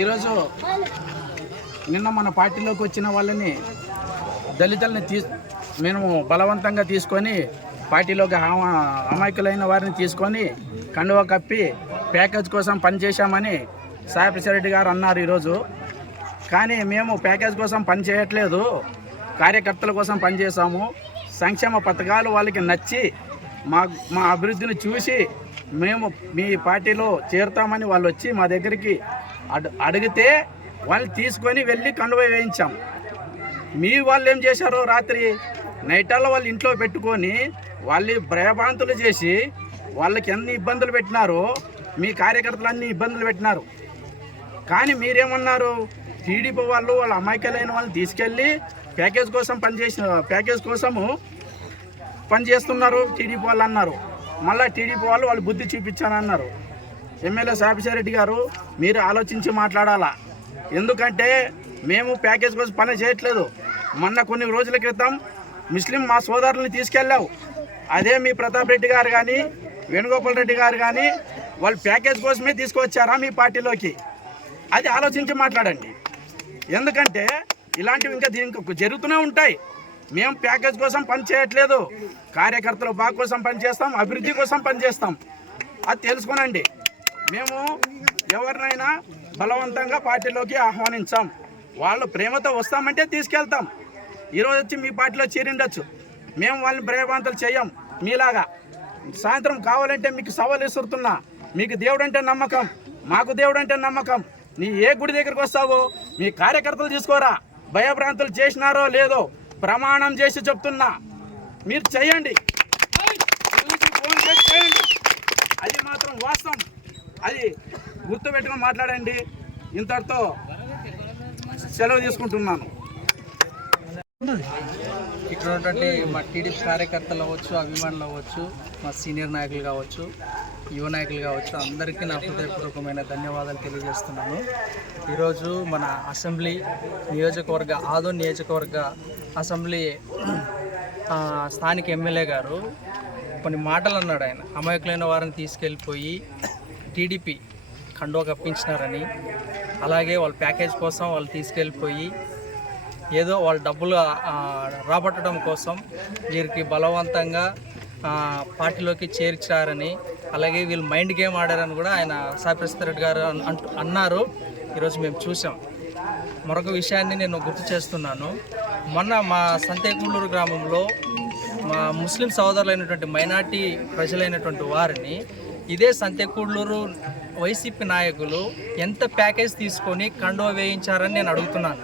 ఈరోజు నిన్న మన పార్టీలోకి వచ్చిన వాళ్ళని దళితుల్ని మేము బలవంతంగా తీసుకొని పార్టీలోకి అమాయకులైన వారిని తీసుకొని కండువా కప్పి ప్యాకేజ్ కోసం పనిచేశామని సాయిప్రసాద్ రెడ్డి గారు అన్నారు ఈరోజు. కానీ మేము ప్యాకేజ్ కోసం పని చేయట్లేదు, కార్యకర్తల కోసం పనిచేసాము. సంక్షేమ పథకాలు వాళ్ళకి నచ్చి మా అభివృద్ధిని చూసి మేము మీ పార్టీలో చేరుతామని వాళ్ళు వచ్చి మా దగ్గరికి అడిగితే వాళ్ళు తీసుకొని వెళ్ళి కండువా వేయించాం. మీ వాళ్ళు ఏం చేశారు, రాత్రి నైటాల్లో వాళ్ళు ఇంట్లో పెట్టుకొని వాళ్ళు భయభ్రాంతులు చేసి వాళ్ళకి ఎన్ని ఇబ్బందులు పెట్టినారో మీ కార్యకర్తలు అన్ని ఇబ్బందులు పెట్టినారు. కానీ మీరేమన్నారు, టీడీపీ వాళ్ళు వాళ్ళ అమాయకులైన వాళ్ళని తీసుకెళ్ళి ప్యాకేజ్ కోసము పనిచేస్తున్నారు టీడీపీ వాళ్ళు అన్నారు. మళ్ళీ టీడీపీ వాళ్ళు బుద్ధి చూపించానన్నారు. ఎమ్మెల్యే సాయిప్రసాద్ రెడ్డి గారు, మీరు ఆలోచించి మాట్లాడాలా. ఎందుకంటే మేము ప్యాకేజ్ కోసం పని చేయట్లేదు. మొన్న కొన్ని రోజుల క్రితం ముస్లిం మా సోదరులను తీసుకెళ్ళావు. అదే మీ ప్రతాప్ రెడ్డి గారు కానీ వేణుగోపాల్ రెడ్డి గారు కానీ వాళ్ళు ప్యాకేజ్ కోసమే తీసుకొచ్చారా మీ పార్టీలోకి? అది ఆలోచించి మాట్లాడండి. ఎందుకంటే ఇలాంటివి ఇంకా దీనికి జరుగుతూనే ఉంటాయి. మేము ప్యాకేజ్ కోసం పని చేయట్లేదు, కార్యకర్తల బాగు కోసం పనిచేస్తాం, అభివృద్ధి కోసం పనిచేస్తాం. అది తెలుసుకోనండి. మేము ఎవరినైనా బలవంతంగా పార్టీలోకి ఆహ్వానించాం. వాళ్ళు ప్రేమతో వస్తామంటే తీసుకెళ్తాం. ఈరోజు వచ్చి మీ పార్టీలో చేరిండొచ్చు, మేము వాళ్ళని భయభ్రాంతులు చేయం. మీలాగా సాయంత్రం కావాలంటే మీకు సవాల్ విసురుతున్నా. మీకు దేవుడు అంటే నమ్మకం, మాకు దేవుడు అంటే నమ్మకం. నీ ఏ గుడి దగ్గరికి వస్తావో మీ కార్యకర్తలు తీసుకోరా. భయభ్రాంతులు చేసినారో లేదో ప్రమాణం చేసి చెప్తున్నా, మీరు చేయండి, ఫోన్ చేసి చేయండి. అది మాత్రం వాస్తవం. అది గుర్తుపెట్టుకుని మాట్లాడండి. ఇంతటితో సెలవు తీసుకుంటున్నాను. ఇక్కడ ఉన్నటువంటి మా టీడీపీ కార్యకర్తలు అవ్వచ్చు, అభిమానులు అవ్వచ్చు, మా సీనియర్ నాయకులు కావచ్చు, యువ నాయకులు కావచ్చు, అందరికీ నా హృదయపూర్వకమైన ధన్యవాదాలు తెలియజేస్తున్నాను. ఈరోజు మన అసెంబ్లీ నియోజకవర్గ ఆదోని నియోజకవర్గ అసెంబ్లీ స్థానిక ఎమ్మెల్యే గారు కొన్ని మాటలు అన్నాడు. ఆయన అమాయకులైన వారిని తీసుకెళ్ళిపోయి టీడీపీ కండువా కప్పించినారని, అలాగే వాళ్ళ ప్యాకేజ్ కోసం వాళ్ళు తీసుకెళ్ళిపోయి ఏదో వాళ్ళ డబ్బులు రాబట్టడం కోసం వీరికి బలవంతంగా పార్టీలోకి చేర్చారని, అలాగే వీళ్ళు మైండ్ గేమ్ ఆడారని కూడా ఆయన సాయిప్రసాద్ రెడ్డి గారు అన్నారు. ఈరోజు మేము చూసాం. మరొక విషయాన్ని నేను గుర్తు చేస్తున్నాను. మొన్న మా సంతేకూళ్ళూరు గ్రామంలో మా ముస్లిం సోదరులైనటువంటి మైనార్టీ ప్రజలైనటువంటి వారిని ఇదే సంతేకూళ్ళూరు వైసీపీ నాయకులు ఎంత ప్యాకేజ్ తీసుకొని కండువా వేయించారని నేను అడుగుతున్నాను.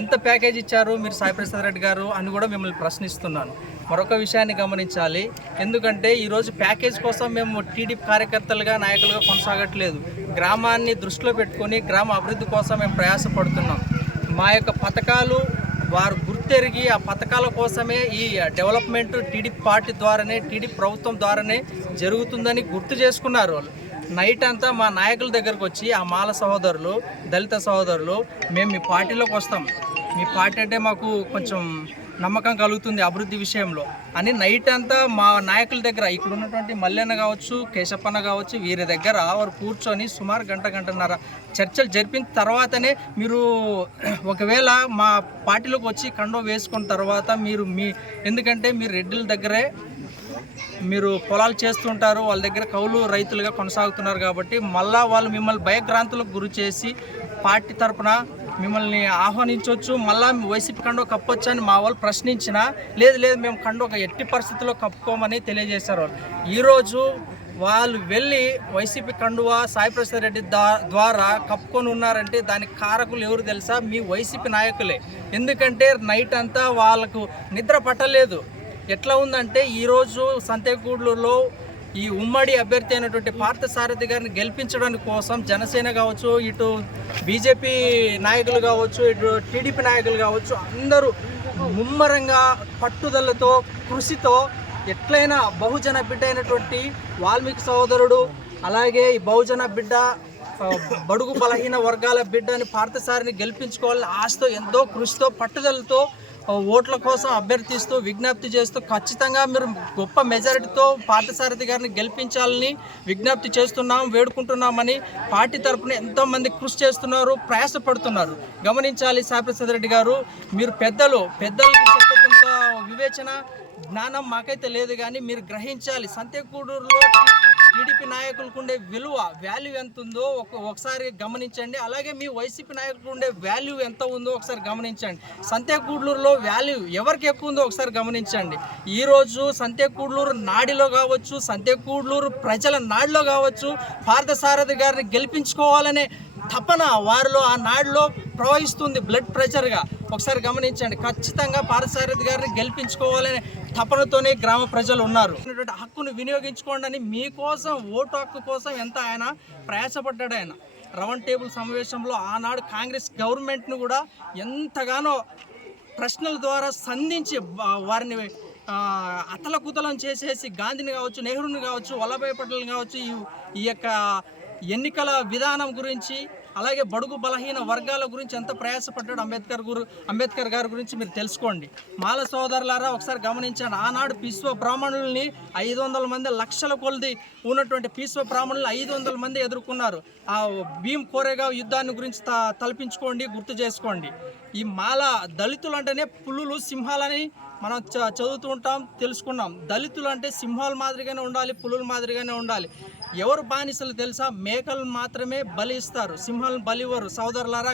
ఎంత ప్యాకేజ్ ఇచ్చారు మీరు సాయిప్రసాద్ రెడ్డి గారు అని కూడా మిమ్మల్ని ప్రశ్నిస్తున్నాను. మరొక విషయాన్ని గమనించాలి. ఎందుకంటే ఈరోజు ప్యాకేజ్ కోసం మేము టీడీపీ కార్యకర్తలుగా నాయకులుగా కొనసాగట్లేదు. గ్రామాన్ని దృష్టిలో పెట్టుకొని గ్రామ అభివృద్ధి కోసం మేము ప్రయాసపడుతున్నాం. మా యొక్క పథకాలు వారు గుర్తెరిగి ఆ పథకాల కోసమే ఈ డెవలప్మెంట్ టీడీపీ పార్టీ ద్వారానే, టీడీపీ ప్రభుత్వం ద్వారానే జరుగుతుందని గుర్తు చేసుకున్నారు. వాళ్ళు నైట్ అంతా మా నాయకుల దగ్గరకు వచ్చి ఆ మాల సహోదరులు, దళిత సహోదరులు, మేము మీ పార్టీలోకి వస్తాం, మీ పార్టీ అంటే మాకు కొంచెం నమ్మకం కలుగుతుంది అభివృద్ధి విషయంలో అని నైట్ అంతా మా నాయకుల దగ్గర, ఇక్కడ ఉన్నటువంటి మల్లెన్న కావచ్చు, కేశప్పన్న కావచ్చు, వీరి దగ్గర వారు కూర్చొని సుమారు గంటన్నర చర్చలు జరిపిన తర్వాతనే మీరు ఒకవేళ మా పార్టీలోకి వచ్చి కండువా వేసుకున్న తర్వాత ఎందుకంటే మీరు రెడ్డిల దగ్గరే మీరు పొలాలు చేస్తుంటారు, వాళ్ళ దగ్గర కౌలు రైతులుగా కొనసాగుతున్నారు కాబట్టి మళ్ళా వాళ్ళు మిమ్మల్ని భయభ్రాంతులకు గురి చేసి పార్టీ తరఫున మిమ్మల్ని ఆహ్వానించవచ్చు, మళ్ళీ వైసీపీ కండువా కప్పొచ్చు అని మా వాళ్ళు ప్రశ్నించినా లేదు మేము కండువా ఎట్టి పరిస్థితుల్లో కప్పుకోమని తెలియజేశారు. ఈరోజు వాళ్ళు వెళ్ళి వైసీపీ కండువా సాయిప్రసాద్ రెడ్డి ద్వారా కప్పుకొని ఉన్నారంటే దానికి కారకులు ఎవరు తెలుసా? మీ వైసీపీ నాయకులే. ఎందుకంటే నైట్ అంతా వాళ్ళకు నిద్ర పట్టలేదు. ఎట్లా ఉందంటే ఈరోజు సంతేకూళ్ళూరులో ఈ ఉమ్మడి అభ్యర్థి అయినటువంటి పార్థసారథి గారిని గెలిపించడానికి కోసం జనసేన కావచ్చు, ఇటు బీజేపీ నాయకులు కావచ్చు, ఇటు టీడీపీ నాయకులు కావచ్చు, అందరూ ముమ్మరంగా పట్టుదలతో కృషితో ఎట్లయినా బహుజన బిడ్డ అయినటువంటి వాల్మీకి సోదరుడు, అలాగే ఈ బహుజన బిడ్డ, బడుగు బలహీన వర్గాల బిడ్డ అని పార్థసారథిని గెలిపించుకోవాలని ఆశతో, ఎంతో కృషితో, పట్టుదలతో ఓట్ల కోసం అభ్యర్థిస్తూ విజ్ఞప్తి చేస్తూ ఖచ్చితంగా మీరు గొప్ప మెజారిటీతో పార్థసారథి గారిని గెలిపించాలని విజ్ఞప్తి చేస్తున్నాం, వేడుకుంటున్నామని పార్టీ తరఫున ఎంతోమంది కృషి చేస్తున్నారు, ప్రయాసపడుతున్నారు. గమనించాలి సాయిప్రసాద్ రెడ్డి గారు, మీరు పెద్దలకు చెప్పేంత వివేచన జ్ఞానం మాకైతే లేదు, కానీ మీరు గ్రహించాలి. సంతేకూడూరులో టీడీపీ నాయకులకు ఉండే వాల్యూ ఎంత ఉందో ఒకసారి గమనించండి. అలాగే మీ వైసీపీ నాయకులకు ఉండే వాల్యూ ఎంత ఉందో ఒకసారి గమనించండి. సంతేకూడూరులో వాల్యూ ఎవరికి ఎక్కువ ఉందో ఒకసారి గమనించండి. ఈరోజు సంతేకూడూరు నాడిలో కావచ్చు, సంతేకూడూరు ప్రజల నాడిలో కావచ్చు, పార్థసారథి గారిని గెలిపించుకోవాలనే తపన వారిలో ఆ నాడిలో ప్రవహిస్తుంది బ్లడ్ ప్రెషర్గా. ఒకసారి గమనించండి. ఖచ్చితంగా పార్థసారథి గారిని గెలిపించుకోవాలనే తపనతోనే గ్రామ ప్రజలు ఉన్నారు. హక్కును వినియోగించుకోండి అని మీకోసం, ఓటు హక్కు కోసం ఎంత ఆయన ప్రయాసపడ్డాడు. ఆయన రౌండ్ టేబుల్ సమావేశంలో ఆనాడు కాంగ్రెస్ గవర్నమెంట్ను కూడా ఎంతగానో ప్రశ్నల ద్వారా సంధించి వారిని అతలకుతలం చేసేసి గాంధీని కావచ్చు, నెహ్రూని కావచ్చు, వల్లభాయ్ పటేల్ని కావచ్చు, ఈ యొక్క ఎన్నికల విధానం గురించి, అలాగే బడుగు బలహీన వర్గాల గురించి ఎంత ప్రయాసపడ్డాడు అంబేద్కర్ గారి గురించి మీరు తెలుసుకోండి. మాల సోదరులారా ఒకసారి గమనించండి. ఆనాడు పీశ్వ బ్రాహ్మణుల్ని 500 మంది, లక్షల కొలది ఉన్నటువంటి పీశ్వ బ్రాహ్మణులు 500 మంది ఎదుర్కొన్నారు. ఆ భీమ్ కోరేగావ్ యుద్ధాన్ని గురించి తలపించుకోండి, గుర్తు చేసుకోండి. ఈ మాల దళితులు అంటేనే పులులు, సింహాలని మనం చదువుతూ ఉంటాం, తెలుసుకున్నాం. దళితులు అంటే సింహాల మాదిరిగానే ఉండాలి, పులుల మాదిరిగానే ఉండాలి. ఎవరు బానిసలు తెలుసా? మేకలు మాత్రమే బలి ఇస్తారు, సింహాలను బలివ్వరు. సోదరులారా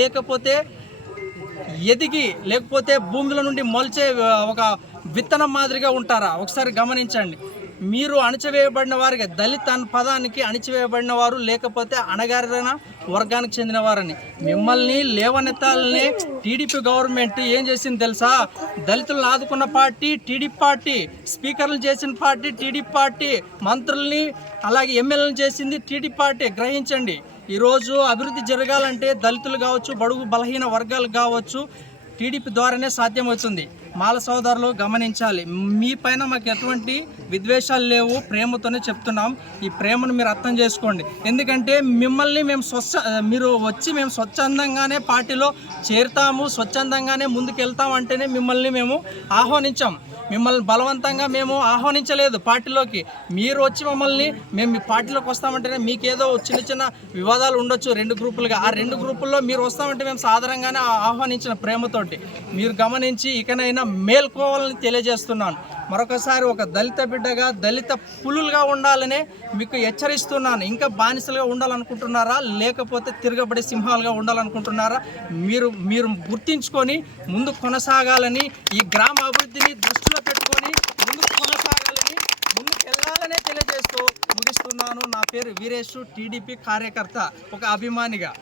లేకపోతే లేకపోతే భూమిలో నుండి మొలిచే ఒక విత్తనం మాదిరిగా ఉంటారా? ఒకసారి గమనించండి. మీరు అణచివేయబడిన వారికి, దళిత్ అన్న పదానికి అణచివేయబడిన వారు, లేకపోతే అణగారిన వర్గానికి చెందిన వారని మిమ్మల్ని లేవనెత్తాలని టీడీపీ గవర్నమెంట్ ఏం చేసింది తెలుసా? దళితులను ఆదుకున్న పార్టీ టీడీపీ పార్టీ, స్పీకర్లు చేసిన పార్టీ టీడీపీ పార్టీ, మంత్రుల్ని అలాగే ఎమ్మెల్యేలను చేసింది టీడీపీ పార్టీ. గ్రహించండి. ఈరోజు అభివృద్ధి జరగాలంటే దళితులు కావచ్చు, బడుగు బలహీన వర్గాలు కావచ్చు, టీడీపీ ద్వారానే సాధ్యమవుతుంది. మాల సోదరులు గమనించాలి. మీ పైన మాకు ఎటువంటి విద్వేషాలు లేవు, ప్రేమతోనే చెప్తున్నాం. ఈ ప్రేమను మీరు అర్థం చేసుకోండి. ఎందుకంటే మిమ్మల్ని మీరు వచ్చి మేము స్వచ్ఛందంగానే పార్టీలో చేరుతాము, స్వచ్ఛందంగానే ముందుకు వెళ్తాం అంటేనే మిమ్మల్ని మేము ఆహ్వానించాం. మిమ్మల్ని బలవంతంగా మేము ఆహ్వానించలేదు పార్టీలోకి. మీరు వచ్చి మేము మీ పార్టీలోకి వస్తామంటేనే మీకేదో చిన్న చిన్న వివాదాలు ఉండొచ్చు 2 గ్రూపులుగా. ఆ 2 గ్రూపుల్లో మీరు వస్తామంటే మేము సాధారణంగానే ఆహ్వానించిన ప్రేమతోటి. మీరు గమనించి ఇకనైనా మేల్కోవాలని తెలియజేస్తున్నాను. మరొకసారి ఒక దళిత బిడ్డగా, దళిత పులులుగా ఉండాలనే మీకు హెచ్చరిస్తున్నాను. ఇంకా బానిసలుగా ఉండాలనుకుంటున్నారా, లేకపోతే తిరగబడే సింహాలుగా ఉండాలనుకుంటున్నారా? మీరు గుర్తించుకొని ముందు కొనసాగాలని, ఈ గ్రామ అభివృద్ధిని దృష్టిలో పెట్టుకొని ముందుకు కొనసాగాలని, ముందుకు వెళ్ళాలనే తెలియజేస్తూ ముగిస్తున్నాను. నా పేరు వీరేష్, టీడీపీ కార్యకర్త, ఒక అభిమానిగా.